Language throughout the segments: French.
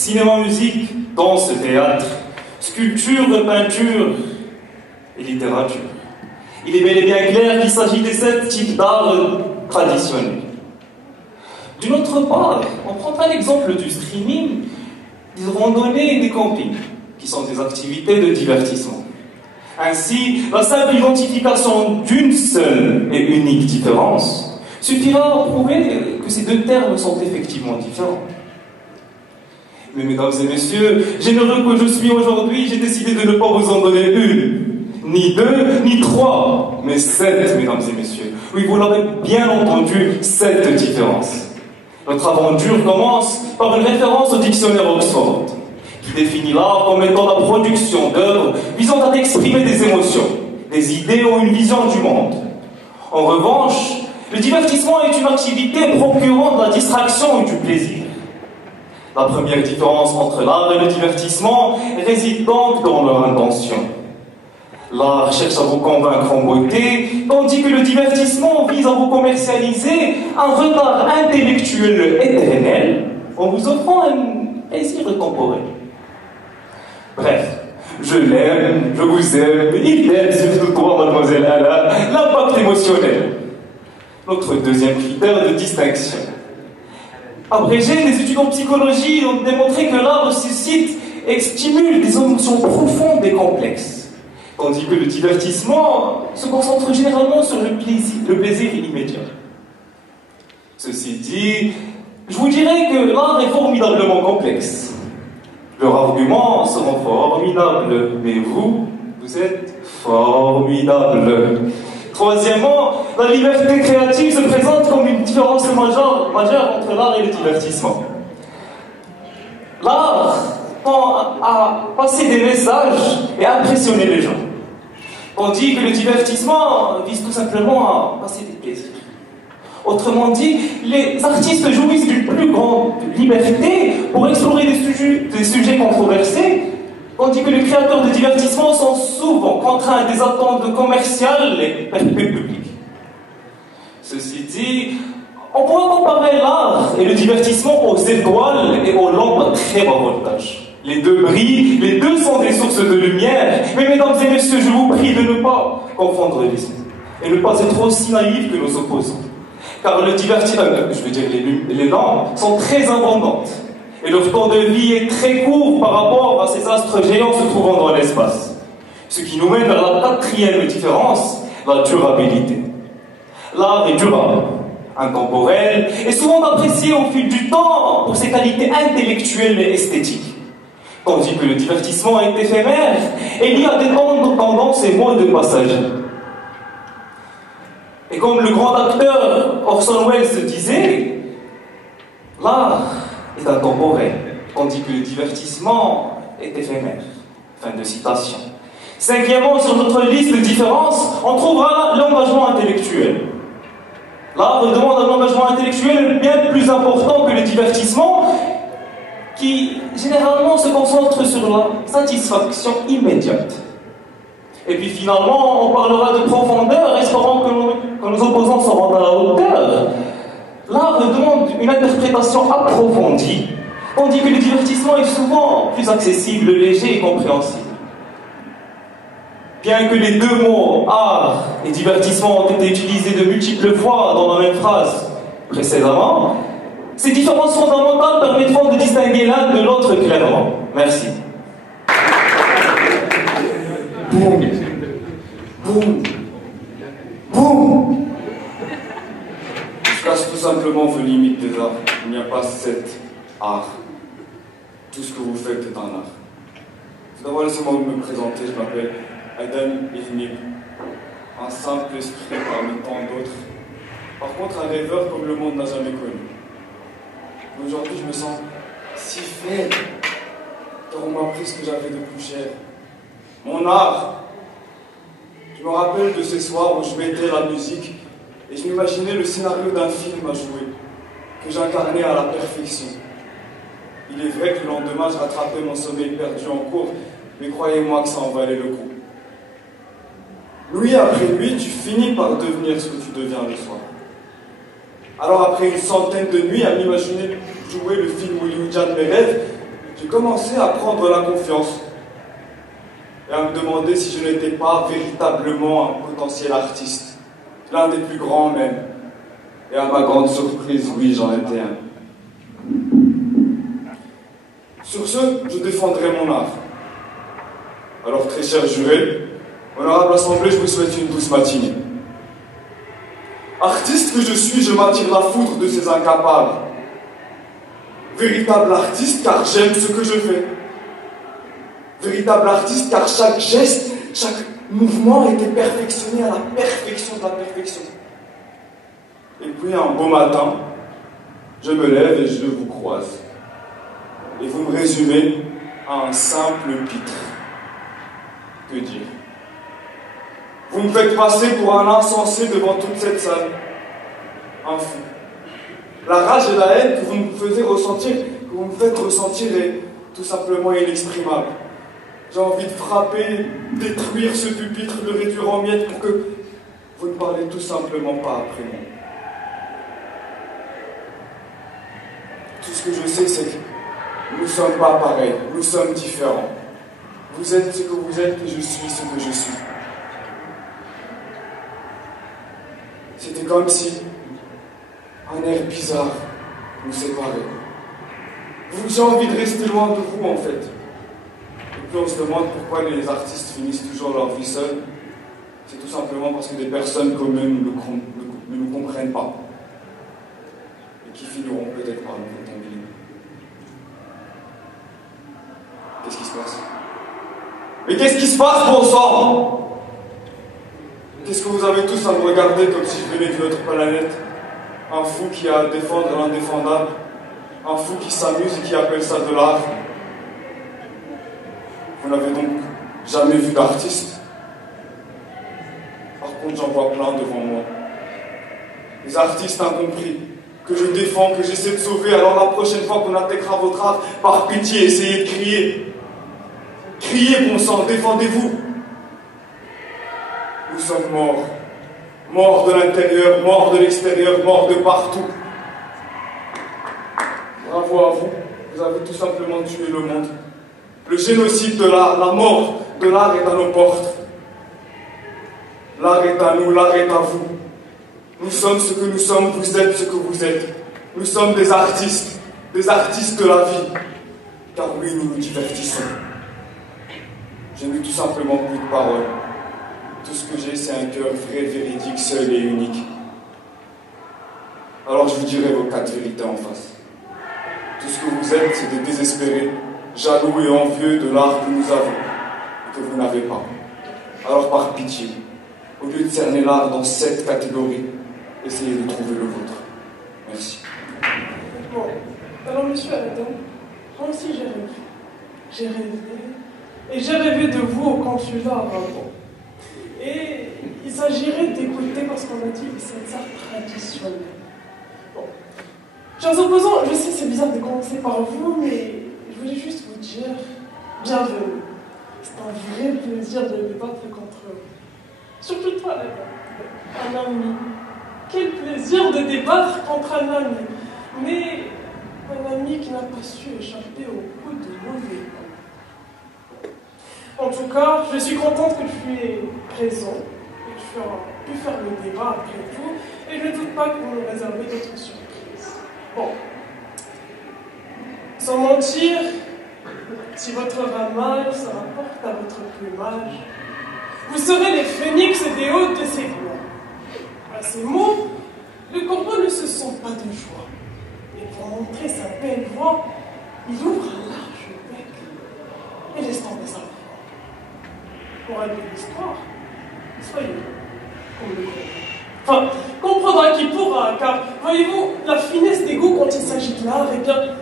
cinéma, musique, danse, théâtre, sculpture, peinture et littérature. Il est bel et bien clair qu'il s'agit des 7 types d'art traditionnels. D'une autre part, on prendra l'exemple du streaming, des randonnées et des campings, qui sont des activités de divertissement. Ainsi, la simple identification d'une seule et unique différence suffira à prouver que ces deux termes sont effectivement différents. Mais mesdames et messieurs, généreux que je suis aujourd'hui, j'ai décidé de ne pas vous en donner une, ni 2, ni 3, mais 7, mesdames et messieurs. Oui, vous l'avez bien entendu, 7 différences. Notre aventure commence par une référence au dictionnaire Oxford, qui définit l'art comme étant la production d'œuvres visant à exprimer des émotions, des idées ou une vision du monde. En revanche, le divertissement est une activité procurant de la distraction et du plaisir. La première différence entre l'art et le divertissement réside donc dans leur intention. L'art cherche à vous convaincre en beauté, tandis que le divertissement vise à vous commercialiser un retard intellectuel éternel en vous offrant un plaisir temporel. Bref, je l'aime, je vous aime, il l'aime surtout toi, mademoiselle Alain, l'impact émotionnel. Notre deuxième critère de distinction. Abrégé, les études en psychologie ont démontré que l'art suscite et stimule des émotions profondes et complexes. Tandis que le divertissement se concentre généralement sur le plaisir immédiat. Ceci dit, je vous dirais que l'art est formidablement complexe. Leurs arguments seront formidables, mais vous êtes formidables. Troisièmement, la liberté créative se présente comme une différence majeure entre l'art et le divertissement. L'art tend à passer des messages et à impressionner les gens. Tandis que le divertissement vise tout simplement à passer des plaisirs. Autrement dit, les artistes jouissent d'une plus grande liberté pour explorer des sujets controversés, tandis que les créateurs de divertissement sont souvent contraints à des attentes commerciales et publiques. Ceci dit, on pourra comparer l'art et le divertissement aux étoiles et aux lampes à très bas voltage. Les deux brillent, les deux sont des sources de lumière, mais mesdames et messieurs, je vous prie de ne pas confondre les deux, et ne pas être aussi naïfs que nos opposants. Car le divertissement, les lampes sont très abondantes, et leur temps de vie est très court par rapport à ces astres géants se trouvant dans l'espace. Ce qui nous mène vers la quatrième différence, la durabilité. L'art est durable, intemporel, et souvent apprécié au fil du temps pour ses qualités intellectuelles et esthétiques. Tandis que le divertissement est éphémère et lié à des tendances et modes passagers. Et comme le grand acteur Orson Welles disait, l'art est intemporel, tandis que le divertissement est éphémère. Fin de citation. Cinquièmement, sur notre liste de différences, on trouvera l'engagement intellectuel. L'art demande un engagement intellectuel bien plus important que le divertissement, qui généralement se concentre sur la satisfaction immédiate. Et puis finalement, on parlera de profondeur, espérant que nos opposants se rendent à la hauteur. L'art demande une interprétation approfondie, tandis que le divertissement est souvent plus accessible, léger et compréhensible. Bien que les deux mots art et divertissement ont été utilisés de multiples fois dans la même phrase précédemment, ces différences fondamentales permettront de distinguer l'un de l'autre clairement. Merci. Boum. Boum. Boum. Je casse tout simplement vos limites des arts. Il n'y a pas 7 arts. Tout ce que vous faites est un art. Tout d'abord, laissez-moi me présenter. Je m'appelle Adam Ilnik. Un simple esprit parmi tant d'autres. Par contre, un rêveur comme le monde n'a jamais connu. Aujourd'hui, je me sens si faible. On m'a pris ce que j'avais de plus cher. Mon art. Je me rappelle de ces soirs où je mettais la musique et je m'imaginais le scénario d'un film à jouer, que j'incarnais à la perfection. Il est vrai que le lendemain, j'ai rattrapé mon sommeil perdu en cours, mais croyez-moi que ça en valait le coup. Nuit après nuit, tu finis par devenir ce que tu deviens le soir. Alors après une centaine de nuits à m'imaginer jouer le film hollywoodien de mes rêves, j'ai commencé à prendre la confiance et à me demander si je n'étais pas véritablement un potentiel artiste, l'un des plus grands même. Et à ma grande surprise, oui, j'en étais un. Sur ce, je défendrai mon art. Alors, très cher juré, honorable assemblée, je vous souhaite une douce matinée. Artiste que je suis, je m'attire la foudre de ces incapables. Véritable artiste car j'aime ce que je fais. Véritable artiste car chaque geste, chaque mouvement était perfectionné à la perfection de la perfection. Et puis un beau matin, je me lève et je vous croise. Et vous me résumez à un simple pitre. Que dire? Vous me faites passer pour un insensé devant toute cette salle. Un fou. La rage et la haine que vous me faites ressentir est tout simplement inexprimable. J'ai envie de frapper, détruire ce pupitre, le réduire en miettes pour que vous ne parlez tout simplement pas après moi. Tout ce que je sais, c'est que nous ne sommes pas pareils, nous sommes différents. Vous êtes ce que vous êtes et je suis ce que je suis. C'était comme si un air bizarre nous séparait. J'ai envie de rester loin de vous en fait. Et puis on se demande pourquoi les artistes finissent toujours leur vie seuls. C'est tout simplement parce que des personnes communes ne nous comprennent pas. Et qui finiront peut-être par nous tomber. Qu'est-ce qui se passe? Mais qu'est-ce qui se passe, bon sang? Qu'est-ce que vous avez tous à me regarder comme si je venais d'une autre planète? Un fou qui a à défendre l'indéfendable. Un fou qui s'amuse et qui appelle ça de l'art. Vous n'avez donc jamais vu d'artiste? Par contre, j'en vois plein devant moi. Des artistes incompris, que je défends, que j'essaie de sauver. Alors la prochaine fois qu'on attaquera votre art, par pitié, essayez de crier. Criez, bon sang, défendez-vous. Nous sommes morts. Morts de l'intérieur, morts de l'extérieur, morts de partout. Bravo à vous, vous avez tout simplement tué le monde. Le génocide de l'art, la mort de l'art est à nos portes. L'art est à nous, l'art est à vous. Nous sommes ce que nous sommes, vous êtes ce que vous êtes. Nous sommes des artistes de la vie. Car oui, nous nous divertissons. Je n'ai tout simplement plus de parole. Tout ce que j'ai, c'est un cœur vrai, véridique, seul et unique. Alors je vous dirai vos quatre vérités en face. Tout ce que vous êtes, c'est des désespérés, jaloux et envieux de l'art que nous avons, que vous n'avez pas. Alors par pitié, au lieu de cerner l'art dans 7 catégories, essayez de trouver le vôtre. Merci. Bon, alors monsieur Adam, moi aussi j'ai rêvé. J'ai rêvé. Et j'ai rêvé de vous au consulat à Brabant. Et il s'agirait d'écouter parce qu'on a dit que c'est un art traditionnel. Bon. Chers opposants, je sais que c'est bizarre de commencer par vous, mais je voulais juste vous dire bienvenue. C'est un vrai plaisir de débattre contre eux. Surtout toi, un ami. Quel plaisir de débattre contre un ami. Mais un ami qui n'a pas su échapper au coup de mauvais pas. En tout cas, je suis contente que tu aies raison, que tu aies pu faire le débat après tout, et je ne doute pas qu'on ait réservé d'autres surprises. Bon. Sans mentir, si votre ramage se rapporte à votre plumage, vous serez les phénix des hôtes de ces bois. À ces mots, le corbeau ne se sent pas de joie. Et pour montrer sa belle voix, il ouvre un large bec et laisse tomber sa voix. Pour allumer l'histoire, soyez comme le cœur. Enfin, comprendra qui pourra, car, voyez-vous, la finesse des goûts quand il s'agit de l'art, eh bien,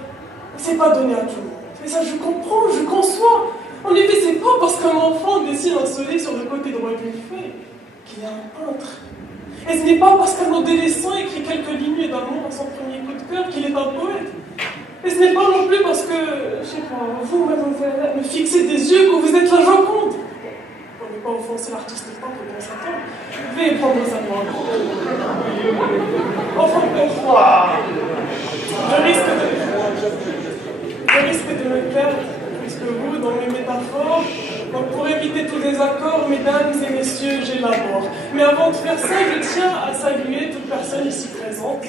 c'est pas donné à tout le monde. Et ça, je comprends, je conçois. En effet, c'est pas parce qu'un enfant dessine un soleil sur le côté droit d'une feuille qu'il est un peintre. Et ce n'est pas parce qu'un adolescent écrit quelques lignes d'amour à son premier coup de cœur qu'il est un poète. Et ce n'est pas non plus parce que, je sais pas, vous, mademoiselle, me fixez des yeux que vous êtes la Joconde. Pour ne pas offenser l'artiste pas que dans sa femme, veuillez prendre sa voix. Enfin, pour toi, je risque de me perdre manger d'abord. Mais avant de faire ça, je tiens à saluer toute personne ici présente.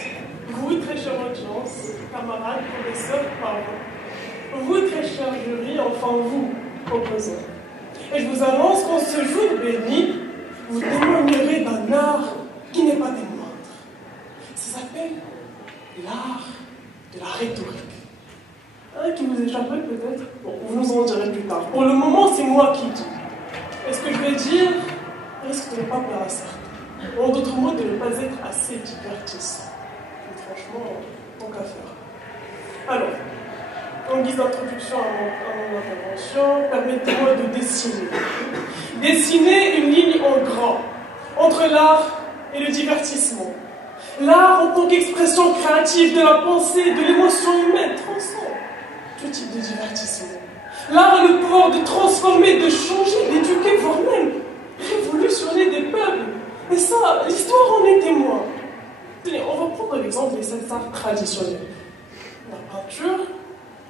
Vous, très chère audience, camarades, professeurs, parents. Vous, très cher jury, enfin vous, opposants. Et je vous annonce qu'en ce jour béni, vous témoignerez d'un art qui n'est pas des moindres. Ça s'appelle l'art de la rhétorique. Qui vous échappe peut-être? Bon, vous nous en direz plus tard. Pour le moment, c'est moi qui dis. Et ce que je vais dire risque de ne pas plaire à certains. En d'autres mots, de ne pas être assez divertissant. Donc, franchement, tant qu'à faire. Alors, en guise d'introduction à mon intervention, permettez-moi de dessiner. Dessiner une ligne en grand entre l'art et le divertissement. L'art en tant qu'expression créative de la pensée, de l'émotion humaine, transcende tout type de divertissement. L'art a le pouvoir de transformer, de changer, d'éduquer, voire même révolutionner des peuples. Et ça, l'histoire en est témoin. On va prendre l'exemple des 7 arts traditionnels. La peinture,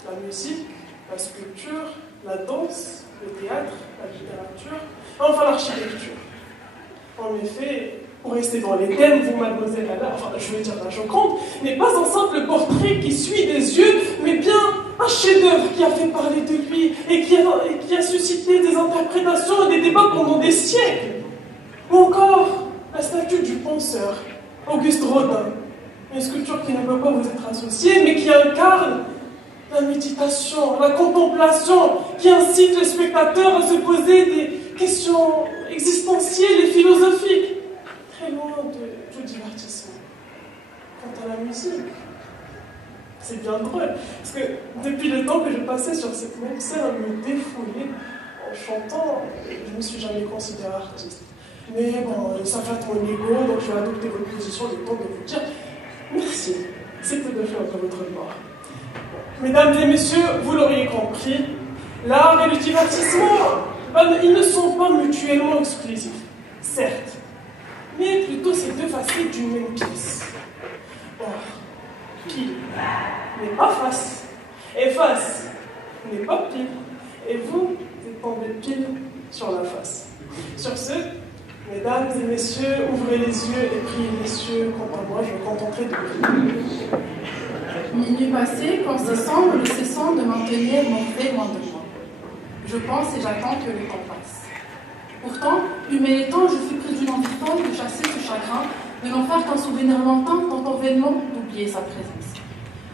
la musique, la sculpture, la danse, le théâtre, la littérature, enfin l'architecture. En effet, pour rester dans les thèmes, vous, mademoiselle Anna, enfin je veux dire la Joconde, n'est pas un simple portrait qui suit des yeux, mais bien un chef-d'œuvre qui a fait parler de lui et qui a suscité des interprétations et des débats pendant des siècles. Ou encore la statue du penseur, Auguste Rodin, une sculpture qui ne peut pas vous être associée, mais qui incarne la méditation, la contemplation, qui incite le spectateur à se poser des questions existentielles et philosophiques. Très loin de tout divertissement. Quant à la musique, c'est bien drôle, parce que depuis le temps que je passais sur cette même scène à me défouler en chantant, je ne me suis jamais considéré artiste. Mais bon, ça flatte mon ego, donc je vais adopter votre position le temps de vous dire merci, c'était de faire de votre devoir. Mesdames et messieurs, vous l'auriez compris, l'art et le divertissement, ils ne sont pas mutuellement exclusifs, certes, mais plutôt ces deux facettes d'une même pièce. Or, pile n'est pas face, et face n'est pas pile, et vous dépendez pile sur la face. Sur ce, mesdames et messieurs, ouvrez les yeux et priez les cieux, quant à moi, je me contenterai de prier. Minuit passé, consistant ou cessant de maintenir mon fait loin de moi. Je pense et j'attends que le temps passe. Pourtant, humé les temps, je suis pris d'une envie folle de chasser ce chagrin, de n'en faire qu'un souvenir lointain, tentant vainement d'oublier sa présence.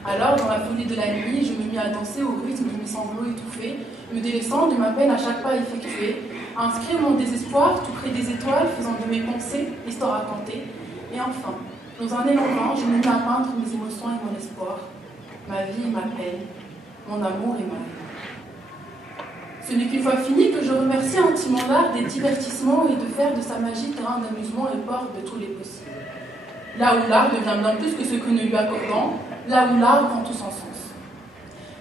Alors, dans la folie de la nuit, je me mis à danser au rythme de mes sanglots étouffés, me délaissant de ma peine à chaque pas effectué, à inscrire mon désespoir tout près des étoiles, faisant de mes pensées l'histoire à canter, et enfin, dans un élan blanc, je me mis à peindre mes émotions et mon espoir, ma vie et ma peine, mon amour et ma vie. Ce n'est qu'une fois fini que je remercie intimement l'art des divertissements et de faire de sa magie terrain d'amusement et porte de tous les possibles. Là où l'art devient bien plus que ce que nous lui accordons, là où l'art prend tout son sens.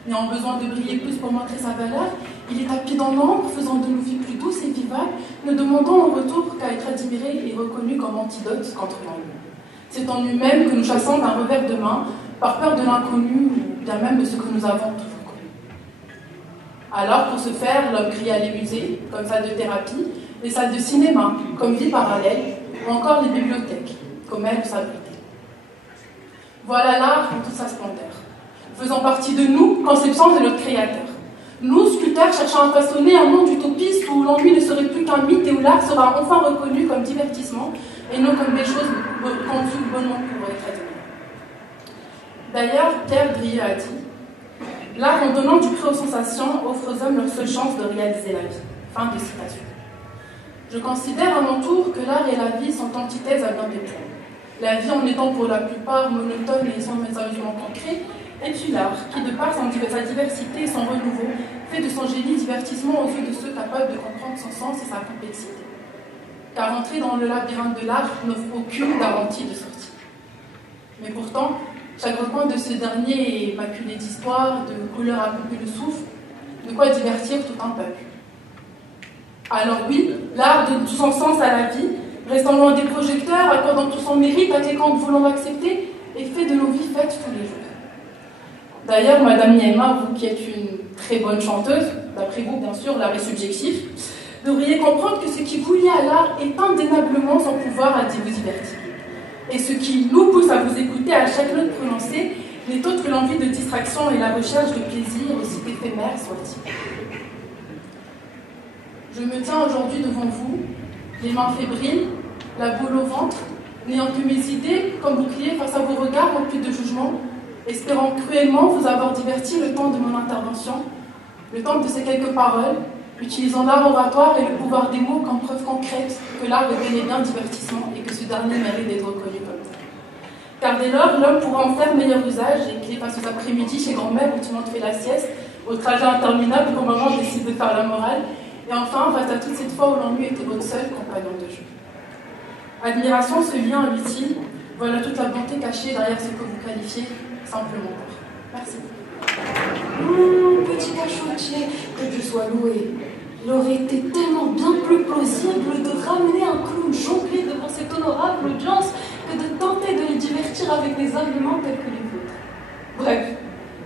N'ayant besoin de briller plus pour montrer sa valeur, il est tapis dans l'ombre, faisant de nos vies plus douces et vivaces, ne demandant en retour qu'à être admiré et reconnu comme antidote contre l'ennui. C'est en lui-même que nous chassons d'un revers de main, par peur de l'inconnu ou bien même de ce que nous avons toujours connu. Alors, pour ce faire, l'homme crie à les musées, comme salle de thérapie, les salles de cinéma, comme vie parallèle, ou encore les bibliothèques, comme aide s'abriter. Voilà l'art en toute sa splendeur, faisant partie de nous, conception de notre créateur. Nous, sculpteurs, cherchant à façonner un monde utopiste où l'ennui ne serait plus qu'un mythe et où l'art sera enfin reconnu comme divertissement et non comme des choses conçues bonnement pour être admirées. D'ailleurs, Pierre Brieux a dit « L'art, en donnant du prix aux sensations, offre aux hommes leur seule chance de réaliser la vie. » Fin de citation. Je considère à mon tour que l'art et la vie sont antithèses à bien des choses. La vie en étant pour la plupart monotone et sans amusement concret, et puis l'art, qui de par sa diversité et son renouveau, fait de son génie divertissement aux yeux de ceux capables de comprendre son sens et sa complexité. Car entrer dans le labyrinthe de l'art n'offre aucune garantie de sortie. Mais pourtant, chaque recoin de ce dernier est maculé d'histoire, de couleurs à couper le souffle, de quoi divertir tout un peuple. Alors oui, l'art donne tout son sens à la vie, restant loin des projecteurs, accordant tout son mérite à quiconque voulant l'accepter, et fait de nos vies faites tous les jours. D'ailleurs, Madame Nielma, vous qui êtes une très bonne chanteuse, d'après vous, bien sûr, l'art est subjectif, devriez comprendre que ce qui vous lie à l'art est indéniablement son pouvoir à vous divertir. Et ce qui nous pousse à vous écouter à chaque note prononcée n'est autre que l'envie de distraction et la recherche de plaisir, aussi éphémère soit-il. Je me tiens aujourd'hui devant vous, les mains fébriles, la boule au ventre, n'ayant que mes idées comme bouclier face à vos regards remplis de jugement, espérant cruellement vous avoir diverti le temps de mon intervention, le temps de ces quelques paroles, utilisant l'art oratoire et le pouvoir des mots comme preuve concrète que l'art est bel et bien divertissement et que ce dernier mérite d'être reconnu comme ça. Car dès lors, l'homme pourra en faire meilleur usage et qu'il est face aux après-midi chez grand-mère où tout le monde fait la sieste, au trajet interminable quand maman décide de faire la morale, et enfin face à toute cette fois où l'ennui était votre seul compagnon de jeu. Admiration, ce lien utile, voilà toute la bonté cachée derrière ce que vous qualifiez simplement. Merci. Petit cachotier, que Dieu soit loué. Il aurait été tellement bien plus plausible de ramener un clown jonglé devant cette honorable audience que de tenter de les divertir avec des arguments tels que les vôtres. Bref,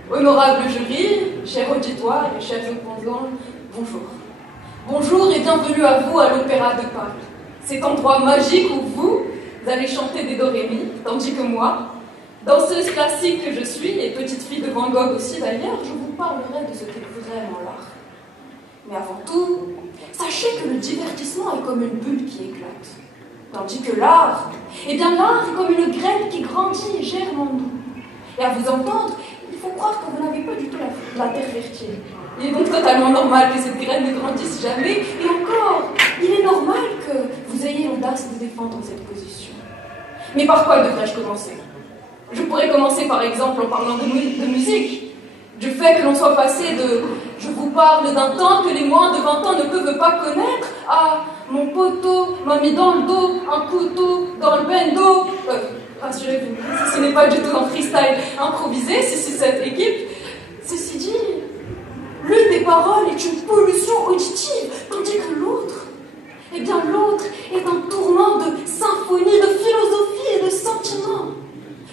honorable jury, cher auditoire et chers opposants, bonjour. Bonjour et bienvenue à vous à l'Opéra de Paris. Cet endroit magique où vous allez chanter des do-ré-mi, tandis que moi, danseuse classique que je suis, et petite fille de Van Gogh aussi d'ailleurs, je vous parlerai de ce qu'est vraiment l'art. Mais avant tout, sachez que le divertissement est comme une bulle qui éclate. Tandis que l'art, eh bien l'art est comme une graine qui grandit et germe en nous. Et à vous entendre, il faut croire que vous n'avez pas du tout la terre fertile. Il est donc totalement normal que cette graine ne grandisse jamais, et encore, il est normal que vous ayez l'audace de défendre cette position. Mais par quoi devrais-je commencer? Je pourrais commencer par exemple en parlant de musique, du fait que l'on soit passé de « je vous parle d'un temps que les moins de 20 ans ne peuvent pas connaître » à « mon poteau m'a mis dans le dos un couteau dans le bendo ». Rassurez-vous, ce n'est pas du tout un freestyle improvisé, si c'est cette équipe. Ceci dit, l'une des paroles est une pollution auditive, tandis que l'autre, eh bien l'autre est un tourment de symphonie, de philosophie et de sentiments.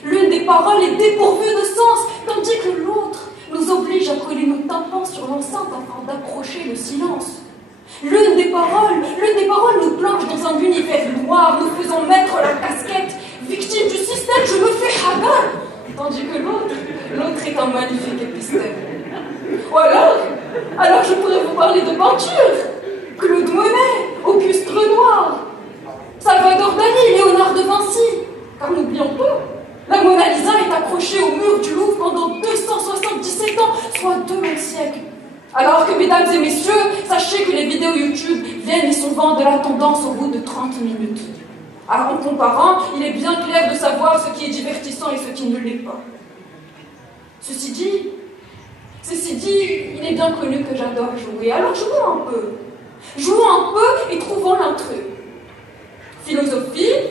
L'une des paroles est dépourvue de sens, tandis que l'autre nous oblige à coller nos tympans sur l'enceinte afin d'approcher le silence. L'une des paroles nous plonge dans un univers noir, nous faisant mettre la casquette. Victime du système, je me fais hagar, tandis que l'autre est un magnifique épistème. Ou alors je pourrais vous parler de peinture. Claude Monet, Auguste Renoir, Salvador Dali, Léonard de Vinci. Car n'oublions pas, la Mona Lisa est accrochée au mur du Louvre pendant 277 ans, soit 2 siècles. Alors que, mesdames et messieurs, sachez que les vidéos YouTube viennent et sont vent de la tendance au bout de 30 minutes. Alors, en comparant, il est bien clair de savoir ce qui est divertissant et ce qui ne l'est pas. Ceci dit, il est bien connu que j'adore jouer. Alors jouons un peu. Jouons un peu et trouvons l'intrus. Philosophie,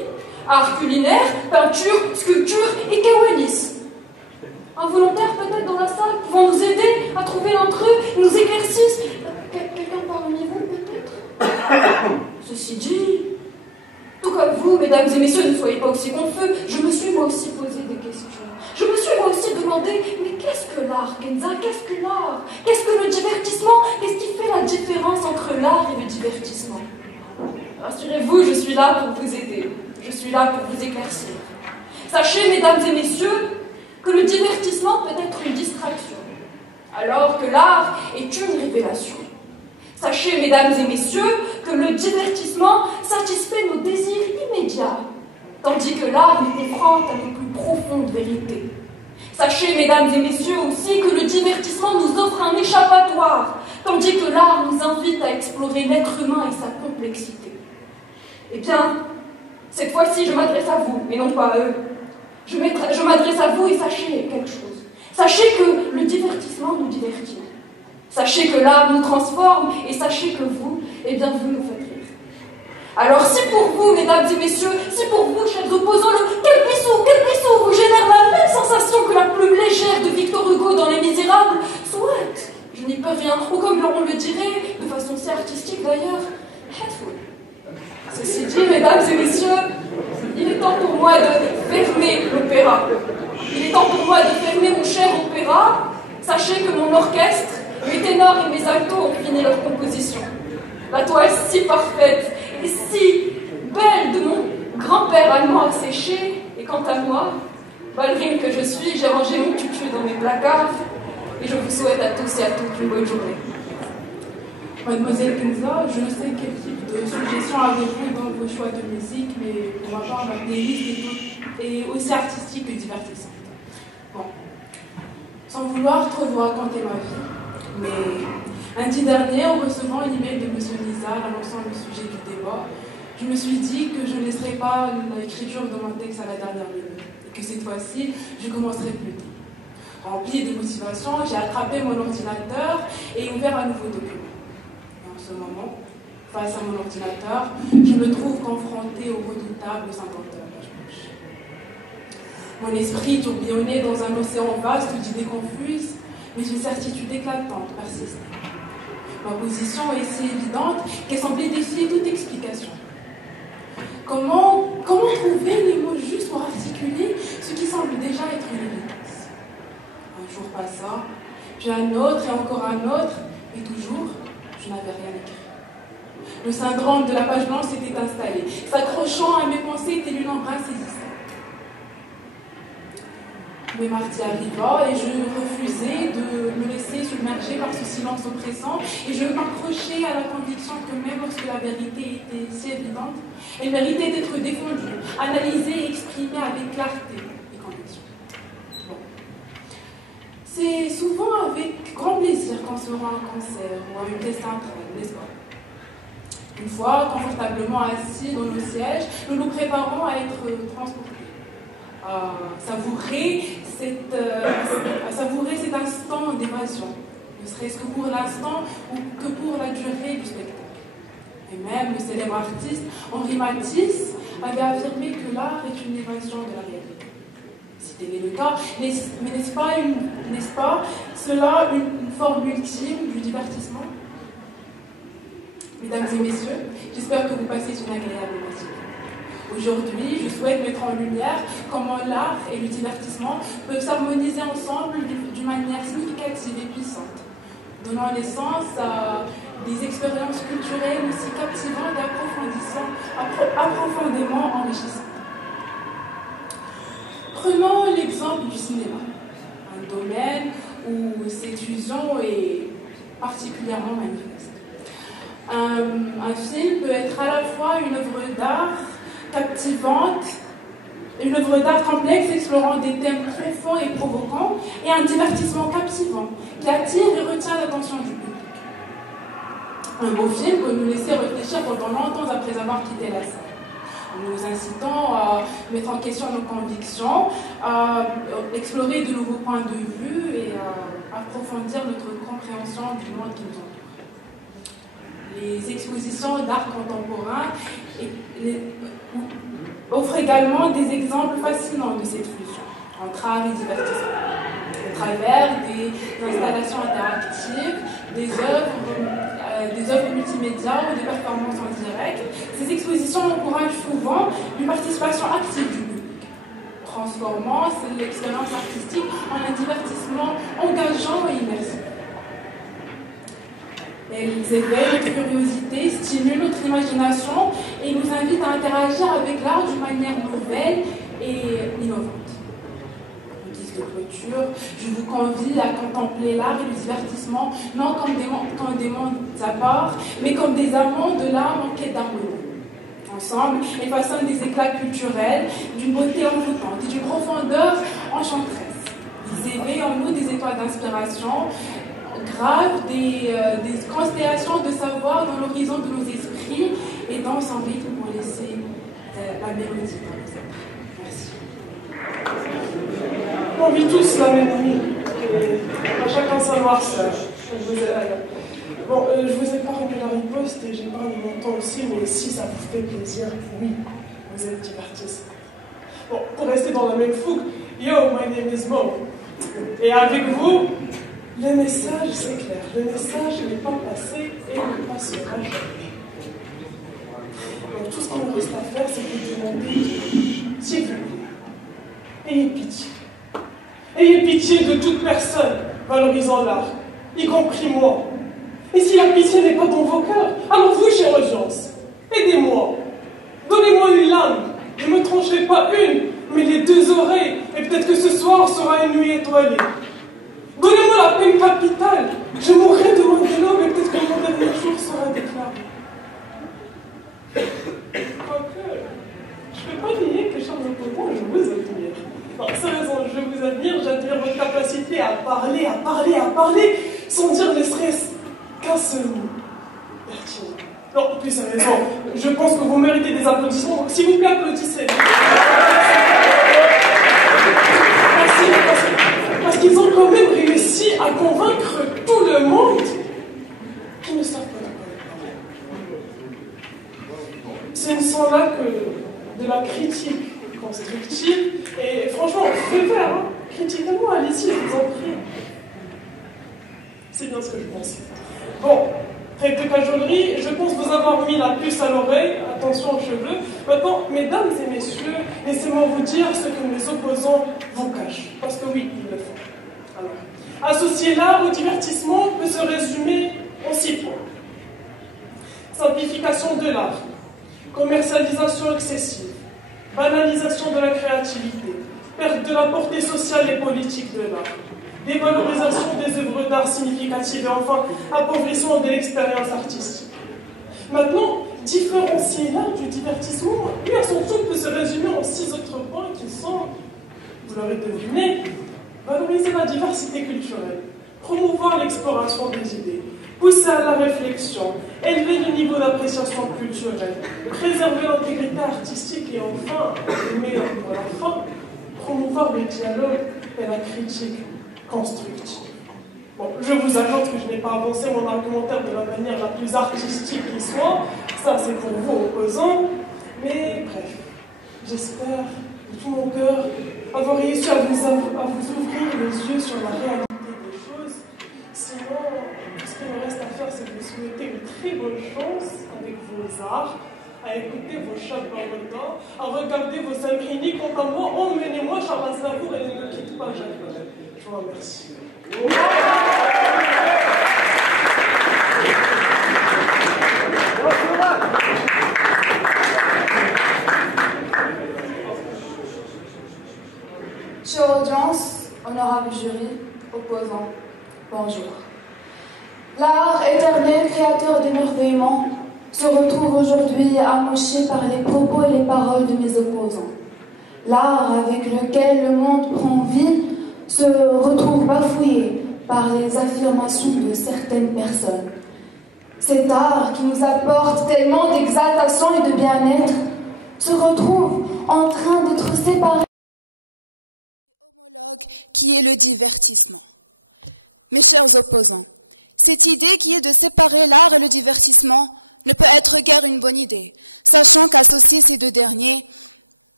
art culinaire, peinture, sculpture et kawanis. Un volontaire peut-être dans la salle pouvant nous aider à trouver l'intrus, nous éclaircisse. Quelqu'un parmi vous peut-être? Ceci dit, tout comme vous, mesdames et messieurs, ne soyez pas aussi confus, je me suis moi aussi posé des questions. Je me suis moi aussi demandé, mais qu'est-ce que l'art, Kenza? Qu'est-ce que l'art? Qu'est-ce que le divertissement? Qu'est-ce qui fait la différence entre l'art et le divertissement? Rassurez-vous, je suis là pour vous aider. Je suis là pour vous éclaircir. Sachez, mesdames et messieurs, que le divertissement peut être une distraction, alors que l'art est une révélation. Sachez, mesdames et messieurs, que le divertissement satisfait nos désirs immédiats, tandis que l'art nous confronte à nos plus profondes vérités. Sachez, mesdames et messieurs, aussi que le divertissement nous offre un échappatoire, tandis que l'art nous invite à explorer l'être humain et sa complexité. Eh bien, cette fois-ci, je m'adresse à vous, et non pas à eux. Je m'adresse à vous et sachez quelque chose. Sachez que le divertissement nous divertit. Sachez que l'art nous transforme, et sachez que vous, eh bien, vous nous faites rire. Alors, si pour vous, mesdames et messieurs, si pour vous, chers opposants, le quel bisou vous génère la même sensation que la plume légère de Victor Hugo dans Les Misérables, soit, je n'y peux rien, ou comme on le dirait, de façon si artistique d'ailleurs, ceci dit, mesdames et messieurs, il est temps pour moi de fermer l'opéra. Il est temps pour moi de fermer mon cher opéra. Sachez que mon orchestre, mes ténors et mes altos ont fini leur composition. La toile si parfaite et si belle de mon grand-père allemand asséché. Et quant à moi, ballerine que je suis, j'ai rangé mon tutu dans mes placards. Et je vous souhaite à tous et à toutes une bonne journée. Mademoiselle Pinza, je sais quel type de suggestions avez-vous dans vos choix de musique, mais pour ma part, ma playlist est aussi artistique que divertissante. Bon, sans vouloir trop vous raconter ma vie, mais lundi dernier, en recevant l'email de M. Nizar annonçant le sujet du débat, je me suis dit que je ne laisserais pas l'écriture de mon texte à la dernière minute, et que cette fois-ci, je commencerai plus tôt. Rempli de motivation, j'ai attrapé mon ordinateur et ouvert un nouveau document. Ce moment, face à mon ordinateur, je me trouve confronté au redoutable Saint-Antoine. Mon esprit tourbillonnait dans un océan vaste d'idées confuses, mais une certitude éclatante persistait. Ma position est si évidente qu'elle semblait défier toute explication. Comment trouver les mots justes pour articuler ce qui semble déjà être une évidence? Un jour passa, puis un autre et encore un autre, et toujours, je n'avais rien écrit. Le syndrome de la page blanche s'était installé, s'accrochant à mes pensées tel une embrasse saisissante. Le mardi arriva et je refusais de me laisser submerger par ce silence oppressant et je m'accrochais à la conviction que même lorsque la vérité était si évidente, elle méritait d'être défendue, analysée et exprimée avec clarté et conviction. Bon. C'est souvent avec grand plaisir qu'on se rend à un concert ou à une pièce centrale, n'est-ce pas? Une fois confortablement assis dans nos sièges, nous nous préparons à être transportés, à savourer cet instant d'évasion, ne serait-ce que pour l'instant ou que pour la durée du spectacle. Et même le célèbre artiste Henri Matisse avait affirmé que l'art est une évasion de la réalité. C'était le cas, mais n'est-ce pas cela une forme ultime du divertissement? Mesdames et messieurs, j'espère que vous passez une agréable matinée. Aujourd'hui, je souhaite mettre en lumière comment l'art et le divertissement peuvent s'harmoniser ensemble d'une manière significative et puissante, donnant naissance à des expériences culturelles aussi captivantes et profondément enrichissantes. Prenons l'exemple du cinéma, un domaine où cette fusion est particulièrement manifeste. Un film peut être à la fois une œuvre d'art captivante, une œuvre d'art complexe explorant des thèmes profonds et provocants, et un divertissement captivant qui attire et retient l'attention du public. Un beau film peut nous laisser réfléchir pendant longtemps après avoir quitté la salle, en nous incitant à mettre en question nos convictions, à explorer de nouveaux points de vue et à approfondir notre compréhension du monde qui nous entoure. Les expositions d'art contemporain offrent également des exemples fascinants de cette fusion entre art et divertissement, au travers des installations interactives, des œuvres multimédia ou des performances en direct. Ces expositions encouragent souvent une participation active du public, transformant l'expérience artistique en un divertissement engageant et immersif. Elles éveillent notre curiosité, stimulent notre imagination et nous invitent à interagir avec l'art d'une manière nouvelle et innovante. En guise de clôture, je vous convie à contempler l'art et le divertissement non comme des mondes à part, mais comme des amants de l'art en quête d'harmonie. Ensemble, elles façonnent des éclats culturels, d'une beauté envoûtante, d'une profondeur enchanteresse. Ils éveillent en nous des étoiles d'inspiration, grave des constellations de savoir dans l'horizon de nos esprits et dans son rythme pour laisser la mélodie. Merci. On vit tous la même vie. À chacun savoir ça. Je vous ai pas remis la riposte et j'ai parlé longtemps aussi, mais si ça vous fait plaisir, oui, vous êtes divertissant. Bon, pour rester dans la même fougue, yo, my name is Mo. Et avec vous, le message, c'est clair. Le message n'est pas passé et ne passera jamais. Donc tout ce qu'il nous reste à faire, c'est que demander, s'il vous plaît, ayez pitié. Ayez pitié de toute personne valorisant l'art, y compris moi. Et si la pitié n'est pas dans vos cœurs, alors vous, chère audience, aidez-moi. Donnez-moi une lame. Ne me tranchez pas une, mais les deux oreilles. Et peut-être que ce soir sera une nuit étoilée. Donnez-moi la peine capitale. Je mourrai de mon vélo, mais peut-être que le condamné d'un jour sera déclaré. Quoique, je ne peux pas nier que Charles Opposant, je vous admire. Par cette raison, je vous admire, j'admire votre capacité à parler, sans dire ne serait-ce qu'un seul mot. Pertinent. Non, plus sérieusement, je pense que vous méritez des applaudissements, donc s'il vous plaît, applaudissez. Parce qu'ils ont quand même réussi à convaincre tout le monde qu'ils ne savent pas la parole. Ce ne sont là que de la critique constructive, et franchement, préfère, hein, critiquez-moi, allez-y, je vous en prie. C'est bien ce que je pense. Bon. Faites de cajolerie, je pense vous avoir mis la puce à l'oreille, attention aux cheveux. Maintenant, mesdames et messieurs, laissez-moi vous dire ce que mes opposants vous cachent. Parce que oui, ils le font. Alors, associer l'art au divertissement peut se résumer en 6 points. Simplification de l'art, commercialisation excessive, banalisation de la créativité, perte de la portée sociale et politique de l'art, dévalorisation des œuvres d'art significatives et enfin appauvrissement de l'expérience artistique. Maintenant, différencier l'art du divertissement, lui à son tour peut se résumer en 6 autres points qui sont, vous l'aurez deviné, valoriser la diversité culturelle, promouvoir l'exploration des idées, pousser à la réflexion, élever le niveau d'appréciation culturelle, préserver l'intégrité artistique et enfin, le meilleur pour la fin, promouvoir le dialogue et la critique constructive. Bon, je vous ajoute que je n'ai pas avancé mon argumentaire de la manière la plus artistique qui soit, ça c'est pour vous opposants, mais bref, j'espère de tout mon cœur avoir réussi à vous ouvrir les yeux sur la réalité des choses. Sinon, tout ce qu'il me reste à faire, c'est de vous souhaiter une très bonne chance avec vos arts, à écouter vos chats barbotins, à regarder vos scènes cliniques. Quant à moi, emmenez-moi Charles Aznavour et ne me quitte pas jamais. Je vous remercie. Chère audience, honorable jury, opposants, bonjour. L'art éternel, créateur d'émerveillement, se retrouve aujourd'hui amoché par les propos et les paroles de mes opposants. L'art avec lequel le monde prend vie se retrouve bafouillé par les affirmations de certaines personnes. Cet art qui nous apporte tellement d'exaltation et de bien-être se retrouve en train d'être séparé homologue qui est le divertissement. Mes chers opposants, cette idée qui est de séparer l'art et le divertissement ne peut être guère une bonne idée, sachant qu'associer ces deux derniers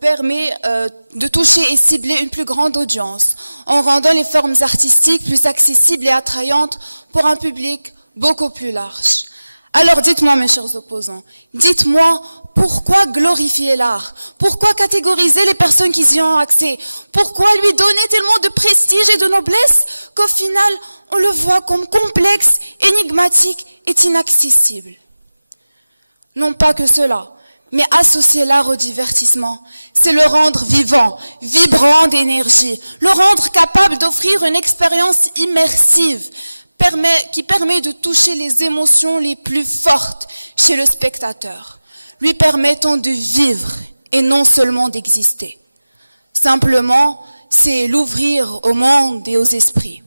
permet de toucher et cibler une plus grande audience, en rendant les formes artistiques plus accessibles et attrayantes pour un public beaucoup plus large. Alors dites-moi, mes chers opposants, dites-moi pourquoi glorifier l'art? Pourquoi catégoriser les personnes qui y ont accès? Pourquoi lui donner tellement de prestige et de noblesse qu'au final, on le voit comme complexe, énigmatique et inaccessible? Non pas que cela, mais associer l'art au divertissement, c'est le rendre vivant, vibrant d'énergie, le rendre capable d'offrir une expérience immersive, qui permet de toucher les émotions les plus fortes chez le spectateur, lui permettant de vivre et non seulement d'exister. Simplement, c'est l'ouvrir au monde et aux esprits.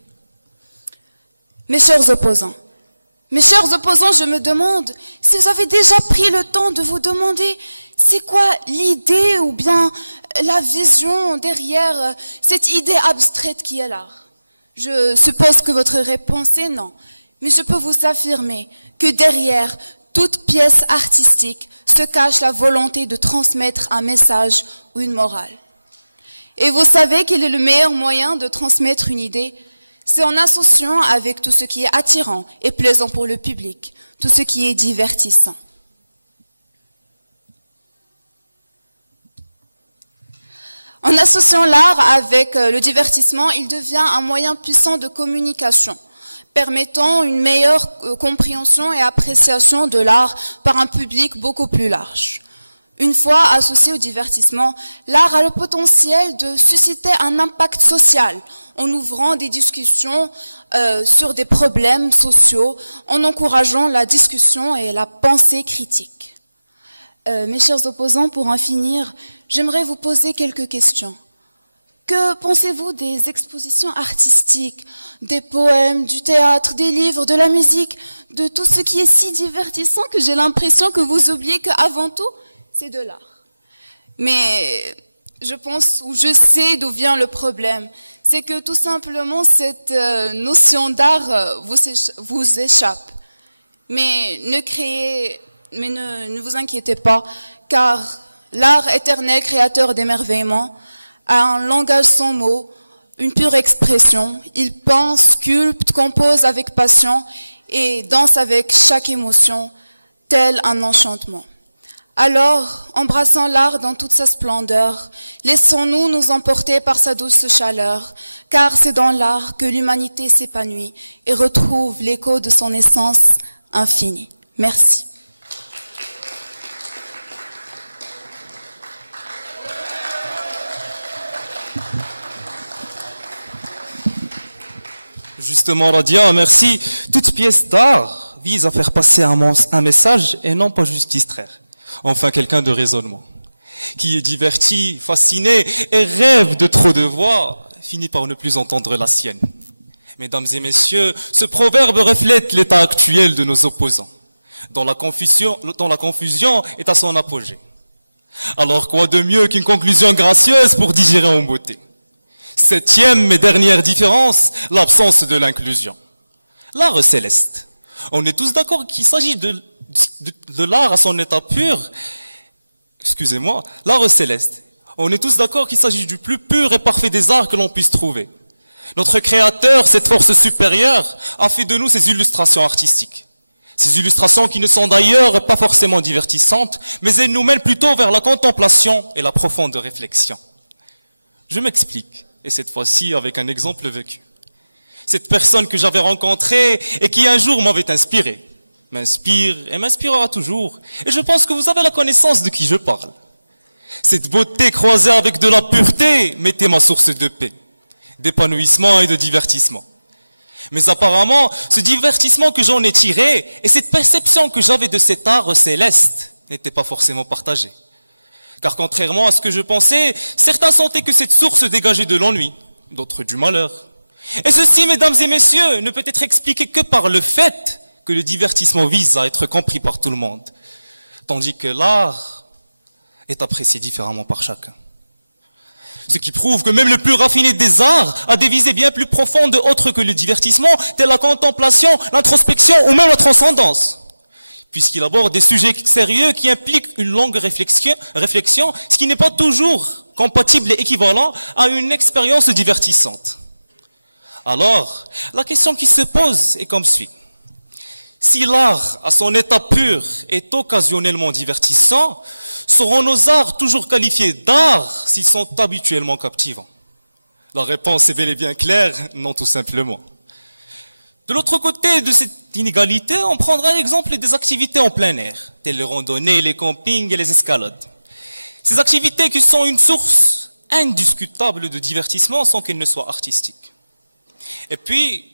Mes chers opposants, je me demande si vous avez déjà pris le temps de vous demander c'est quoi l'idée ou bien la vision derrière cette idée abstraite qui est l'art. Je suppose que votre réponse est non, mais je peux vous affirmer que derrière toute pièce artistique se cache la volonté de transmettre un message ou une morale. Et vous savez quel est le meilleur moyen de transmettre une idée? C'est en associant avec tout ce qui est attirant et plaisant pour le public, tout ce qui est divertissant. En associant l'art avec le divertissement, il devient un moyen puissant de communication, permettant une meilleure compréhension et appréciation de l'art par un public beaucoup plus large. Une fois associé au divertissement, l'art a le potentiel de susciter un impact social en ouvrant des discussions sur des problèmes sociaux, en encourageant la discussion et la pensée critique. Mes chers opposants, pour en finir, j'aimerais vous poser quelques questions. Que pensez-vous des expositions artistiques, des poèmes, du théâtre, des livres, de la musique, de tout ce qui est si divertissant que j'ai l'impression que vous oubliez qu'avant tout, c'est de l'art. Mais je pense, ou je sais d'où vient le problème, c'est que tout simplement cette notion d'art vous échappe. Mais ne vous inquiétez pas, car l'art éternel, créateur d'émerveillement, a un langage sans mots, une pure expression. Il pense, sculpte, compose avec passion et danse avec chaque émotion, tel un enchantement. Alors, embrassant l'art dans toute sa splendeur, laissons-nous nous emporter par sa douce chaleur, car c'est dans l'art que l'humanité s'épanouit et retrouve l'écho de son essence infinie. Merci. Justement, Radia, merci. Toute pièce d'art vise à faire passer un message et non pas juste distraire. Enfin, quelqu'un de raisonnement, qui est diverti, fasciné et rêve de trop de voix, finit par ne plus entendre la sienne. Mesdames et messieurs, ce proverbe reflète l'état actuel de nos opposants, dont la confusion est à son apogée. Alors quoi de mieux qu'une conclusion gracieuse pour digérer en beauté? Septième et dernière différence, l'absence de l'inclusion. L'art céleste. On est tous d'accord qu'il s'agit de l'art à son état pur. Excusez-moi, l'art céleste. On est tous d'accord qu'il s'agit du plus pur et parfait des arts que l'on puisse trouver. Notre créateur, cette force supérieure, a fait de nous ces illustrations artistiques. Ces illustrations qui ne sont d'ailleurs pas forcément divertissantes, mais elles nous mènent plutôt vers la contemplation et la profonde réflexion. Je m'explique. Et cette fois-ci avec un exemple vécu. Cette personne que j'avais rencontrée et qui un jour m'avait inspiré, m'inspire et m'inspirera toujours. Et je pense que vous avez la connaissance de qui je parle. Cette beauté croisée avec de la pureté m'était ma source de paix, d'épanouissement et de divertissement. Mais apparemment, ce divertissement que j'en ai tiré et cette perception que j'avais de cet art céleste n'était pas forcément partagée. Car contrairement à ce que je pensais, certains sentaient que cette source dégageait de l'ennui, d'autres du malheur. Et ceci, mesdames et messieurs, ne peut être expliqué que par le fait que le divertissement vise à être compris par tout le monde, tandis que l'art est apprécié différemment par chacun. Ce qui prouve que même le plus raffiné des arts a des visées bien plus profondes autres que le divertissement, telles la contemplation, l'introspection ou même la transcendance. Puisqu'il aborde des sujets sérieux qui impliquent une longue réflexion, ce qui n'est pas toujours compatible et équivalent à une expérience divertissante. Alors, la question qui se pose est comme suit. Si l'art, à son état pur, est occasionnellement divertissant, seront nos arts toujours qualifiés d'art s'ils sont habituellement captivants? La réponse est bel et bien claire, non tout simplement. De l'autre côté de cette inégalité, on prendra l'exemple des activités en plein air, telles les randonnées, les campings et les escalades. Ces activités qui sont une source indiscutable de divertissement sans qu'elles ne soient artistiques. Et puis,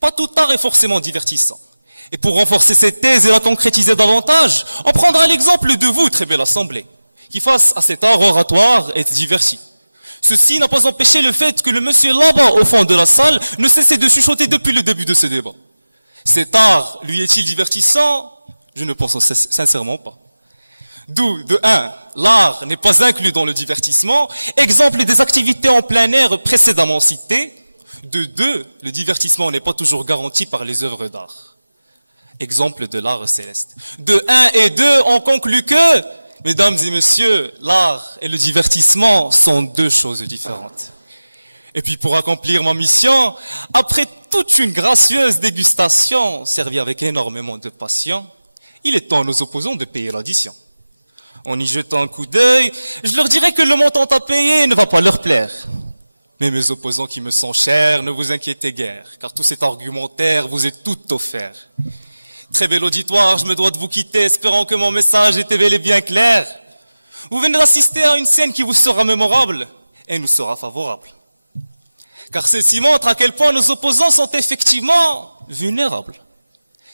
pas tout art est forcément divertissant. Et pour renforcer cette thèse et la concrétiser davantage, on prendra l'exemple de vous, très belle assemblée, qui face à cet art oratoire est diverti. Ceci n'a pas empêché le fait que le monsieur là-bas au fond de la salle ne cessait de chuchoter depuis le début de ce débat. Cet art, lui, est-il divertissant? Je ne pense sincèrement pas. D'où, de 1, l'art n'est pas inclus dans le divertissement, exemple des activités en plein air précédemment citées. De 2, le divertissement n'est pas toujours garanti par les œuvres d'art. Exemple de l'art céleste. De 1 et 2, on conclut que, mesdames et messieurs, l'art et le divertissement sont deux choses différentes. Et puis pour accomplir ma mission, après toute une gracieuse dégustation servie avec énormément de passion, il est temps à nos opposants de payer l'addition. En y jetant un coup d'œil, je leur dirais que le montant à payer ne va pas leur plaire. Mais mes opposants qui me sont chers, ne vous inquiétez guère, car tout cet argumentaire vous est tout offert. Très bel auditoire, je me dois de vous quitter, espérant que mon message était bel et bien clair. Vous venez d'assister à une scène qui vous sera mémorable et nous sera favorable. Car celle-ci montre à quel point nos opposants sont effectivement vulnérables.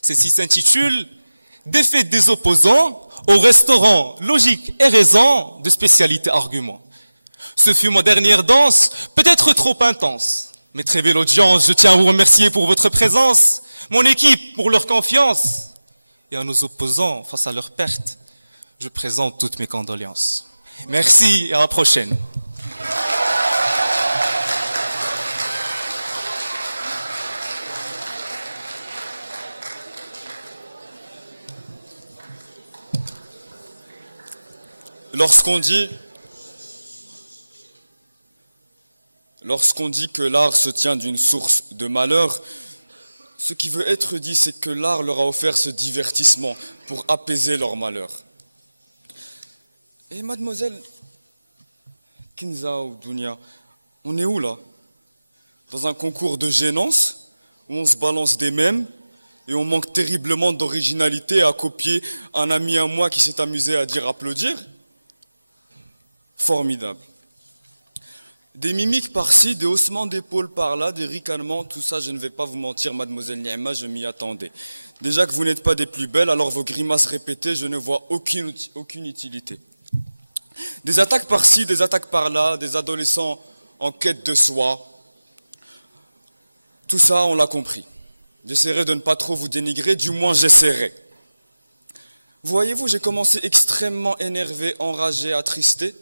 Celle-ci s'intitule « Défaite des opposants au restaurant logique et raison de spécialité argument ». Ce fut ma dernière danse, peut-être trop intense. Mais très belle audience, je tiens à vous remercier pour votre présence, mon équipe pour leur confiance. Et à nos opposants, face à leur perte, je présente toutes mes condoléances. Merci et à la prochaine. Lorsqu'on dit que l'art se tient d'une source de malheur, ce qui veut être dit, c'est que l'art leur a offert ce divertissement pour apaiser leur malheur. Et mademoiselle Kinza ou Dounia, on est où là? Dans un concours de gênance où on se balance des mèmes et on manque terriblement d'originalité à copier un ami à moi qui s'est amusé à dire applaudir? Formidable. Des mimiques par-ci, des haussements d'épaules par-là, des ricanements, tout ça, je ne vais pas vous mentir, mademoiselle Niema, je m'y attendais. Déjà que vous n'êtes pas des plus belles, alors vos grimaces répétées, je ne vois aucune utilité. Des attaques par-ci, des attaques par-là, des adolescents en quête de soi. Tout ça, on l'a compris. J'essaierai de ne pas trop vous dénigrer, du moins j'essaierai. Voyez-vous, j'ai commencé extrêmement énervé, enragé, attristé.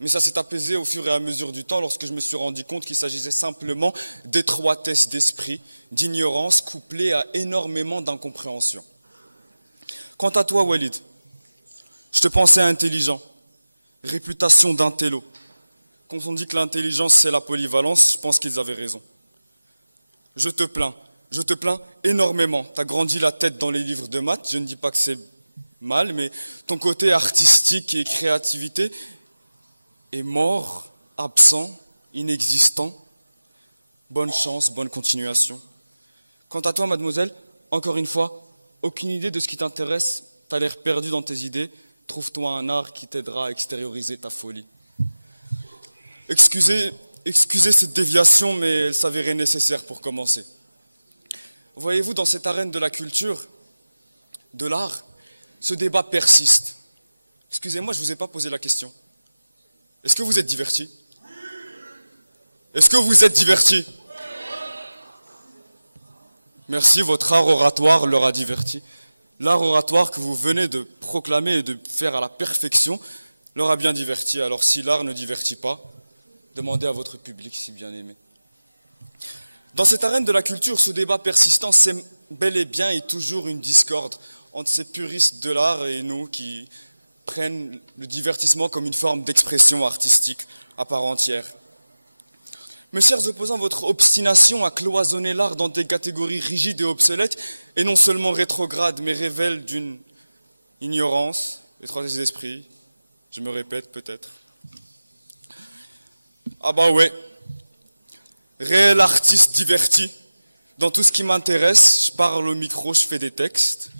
Mais ça s'est apaisé au fur et à mesure du temps lorsque je me suis rendu compte qu'il s'agissait simplement d'étroitesse d'esprit, d'ignorance couplée à énormément d'incompréhension. Quant à toi, Walid, je te pensais intelligent, réputation d'intello. Quand on dit que l'intelligence c'est la polyvalence, je pense qu'ils avaient raison. Je te plains énormément. Tu as grandi la tête dans les livres de maths, je ne dis pas que c'est mal, mais ton côté artistique et créativité est mort, absent, inexistant. Bonne chance, bonne continuation. Quant à toi, mademoiselle, encore une fois, aucune idée de ce qui t'intéresse, tu as l'air perdu dans tes idées, trouve-toi un art qui t'aidera à extérioriser ta folie. Excusez cette déviation, mais elle s'avérait nécessaire pour commencer. Voyez-vous, dans cette arène de la culture, de l'art, ce débat persiste. Excusez-moi, je ne vous ai pas posé la question. Est-ce que vous êtes divertis? Est-ce que vous êtes divertis? Merci, votre art oratoire leur a diverti. L'art oratoire que vous venez de proclamer et de faire à la perfection leur a bien diverti. Alors si l'art ne divertit pas, demandez à votre public si bien aimé. Dans cette arène de la culture, ce débat persistant, c'est bel et bien et toujours une discorde entre ces puristes de l'art et nous qui prennent le divertissement comme une forme d'expression artistique à part entière. Mes chers opposants, votre obstination à cloisonner l'art dans des catégories rigides et obsolètes est non seulement rétrograde, mais révèle d'une ignorance, étroitesse d'esprit, je me répète peut-être. Ah bah ouais, réel artiste diverti, dans tout ce qui m'intéresse, je parle au micro, je fais des textes.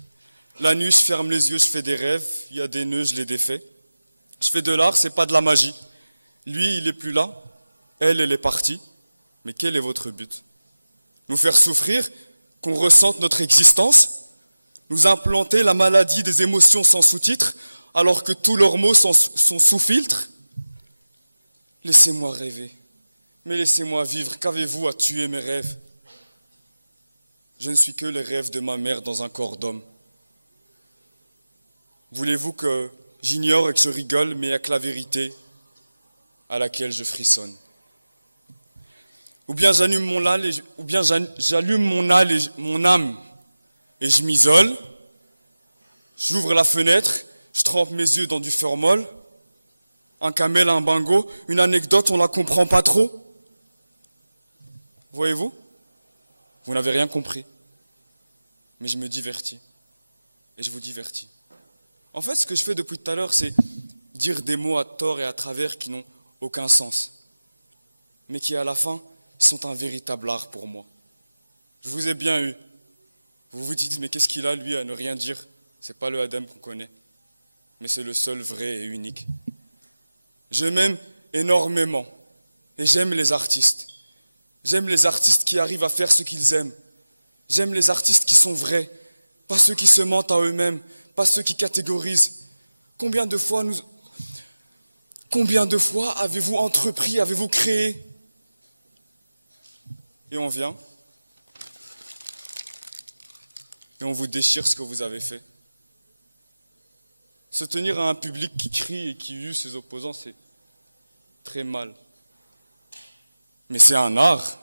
La nuit, je ferme les yeux, je fais des rêves, il y a des nœuds, je les défais. Je fais de l'art, c'est pas de la magie. Lui, il est plus là, elle est partie. Mais quel est votre but? Nous faire souffrir, qu'on ressente notre existence? Nous implanter la maladie des émotions sans sous-titres, alors que tous leurs mots sont sous filtre? Laissez-moi rêver, mais laissez-moi vivre, qu'avez-vous à tuer mes rêves? Je ne suis que les rêves de ma mère dans un corps d'homme. Voulez-vous que j'ignore et que je rigole, mais avec la vérité à laquelle je frissonne? Ou bien j'allume mon âme et je m'isole. J'ouvre la fenêtre, je trempe mes yeux dans du formol. Un camel, un bingo, une anecdote, on ne la comprend pas trop. Voyez-vous? Vous n'avez rien compris. Mais je me divertis. Et je vous divertis. En fait, ce que je fais depuis tout à l'heure, c'est dire des mots à tort et à travers qui n'ont aucun sens. mais qui à la fin sont un véritable art pour moi. Je vous ai bien eu. Vous vous dites, mais qu'est-ce qu'il a lui à ne rien dire? C'est pas le Adem qu'on connaît, mais c'est le seul vrai et unique. Je m'aime énormément et j'aime les artistes. J'aime les artistes qui arrivent à faire ce qu'ils aiment. J'aime les artistes qui sont vrais, pas ceux qui se mentent à eux-mêmes, pas ceux qui catégorisent. Combien de fois avez-vous entrepris, avez-vous créé? Et on vient, et on vous déchire ce que vous avez fait. Se tenir à un public qui crie et qui hue ses opposants, c'est très mal. Mais c'est un art.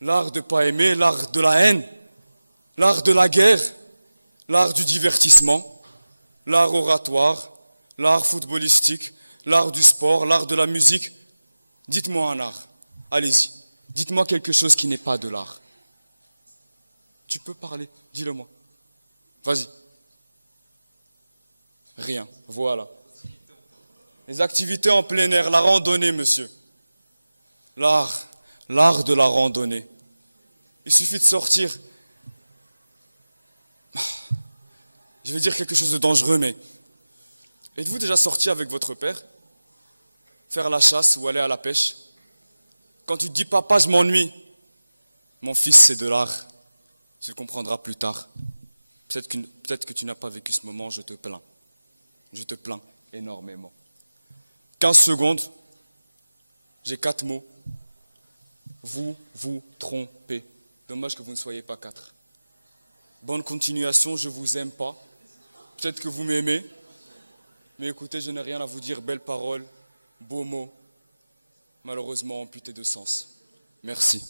L'art de ne pas aimer, l'art de la haine, l'art de la guerre, l'art du divertissement, l'art oratoire, l'art footballistique, l'art du sport, l'art de la musique. Dites-moi un art. Allez-y. Dites-moi quelque chose qui n'est pas de l'art. Tu peux parler, dis-le-moi. Vas-y. Rien, voilà. Les activités en plein air, la randonnée, monsieur. L'art de la randonnée. Il suffit de sortir. Je vais dire quelque chose de dangereux, mais êtes-vous déjà sorti avec votre père faire la chasse ou aller à la pêche? Quand tu te dis, papa, je m'ennuie. Mon fils, c'est de l'art. Tu le comprendras plus tard. Peut-être que tu n'as pas vécu ce moment, je te plains. Je te plains énormément. 15 secondes, j'ai 4 mots. Vous vous trompez. Dommage que vous ne soyez pas 4. Bonne continuation, je vous aime pas. Peut-être que vous m'aimez. Mais écoutez, je n'ai rien à vous dire. Belles paroles, beaux mots, malheureusement amputés de sens. Merci.